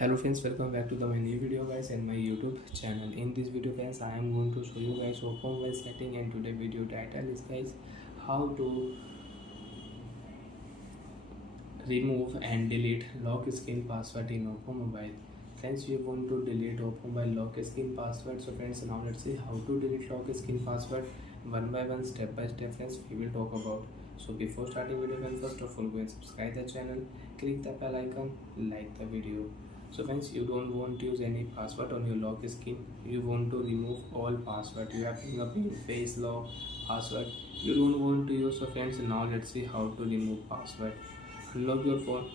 Hello friends, welcome back to my new video guys and my YouTube channel. In this video guys, I am going to show you guys oppo mobile setting, and today video title is guys how to remove and delete lock screen password in oppo mobile. Friends, we want to delete oppo mobile lock screen password. So friends, now let's see how to delete lock screen password one by one, step by step. Friends, we will talk about. So before starting video friends, first of all go and subscribe the channel, click the bell icon, like the video. So friends, you don't want to use any password on your lock screen, you want to remove all password, you have fingerprint, face lock, password you don't want to use. So friends, now let's see how to remove password. Unlock your phone.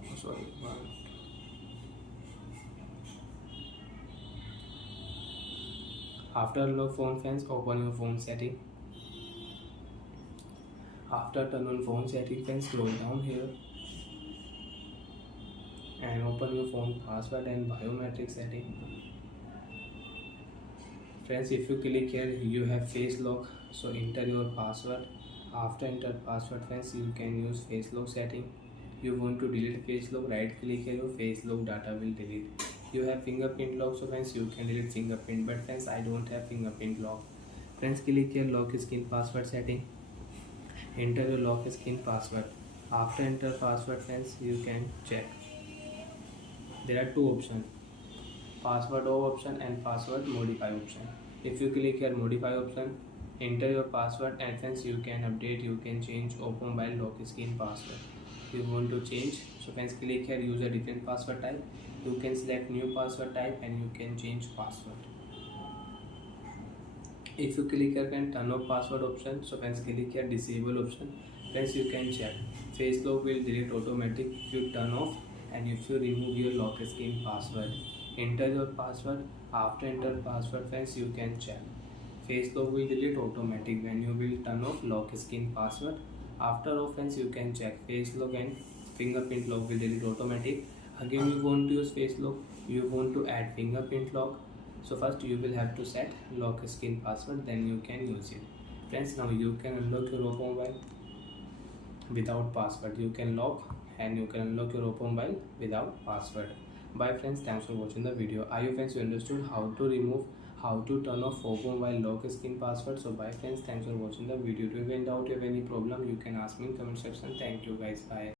Oh, sorry. After unlock phone friends, open your phone setting. After turn on phone setting friends, scroll down here and open your phone password and biometric setting. Friends, if you click here, you have face lock, so enter your password. After enter password friends, you can use face lock setting. You want to delete face lock, right click here, your face lock data will delete. You have fingerprint lock, so friends you can delete fingerprint, but friends I don't have fingerprint lock. Friends, click here lock screen password setting, enter your lock screen password. After enter password friends, you can check. There are two options, password off option and password modify option. If you click here modify option, enter your password, and friends you can update, you can change oppo mobile lock screen password. You want to change, so friends click here use a different password type. You can select new password type and you can change password. If you click here and turn off password option, so friends click here disable option. Friends, you can check face lock will delete automatic if you turn off, and if you remove your lock screen password. Enter your password. After enter password friends, you can check face lock will delete automatic when you will turn off lock screen password. After off friends, you can check face lock and fingerprint lock will delete automatic. Again you want to use face lock, you want to add fingerprint lock, so first you will have to set lock screen password, then you can use it. Friends, now you can unlock your oppo mobile without password. You can lock and you can unlock your oppo mobile without password. Bye friends, thanks for watching the video. I hope friends you understood how to remove, how to turn off oppo mobile lock screen password. So bye friends, thanks for watching the video. If you have any doubt, you have any problem, you can ask me in comment section. Thank you guys, bye.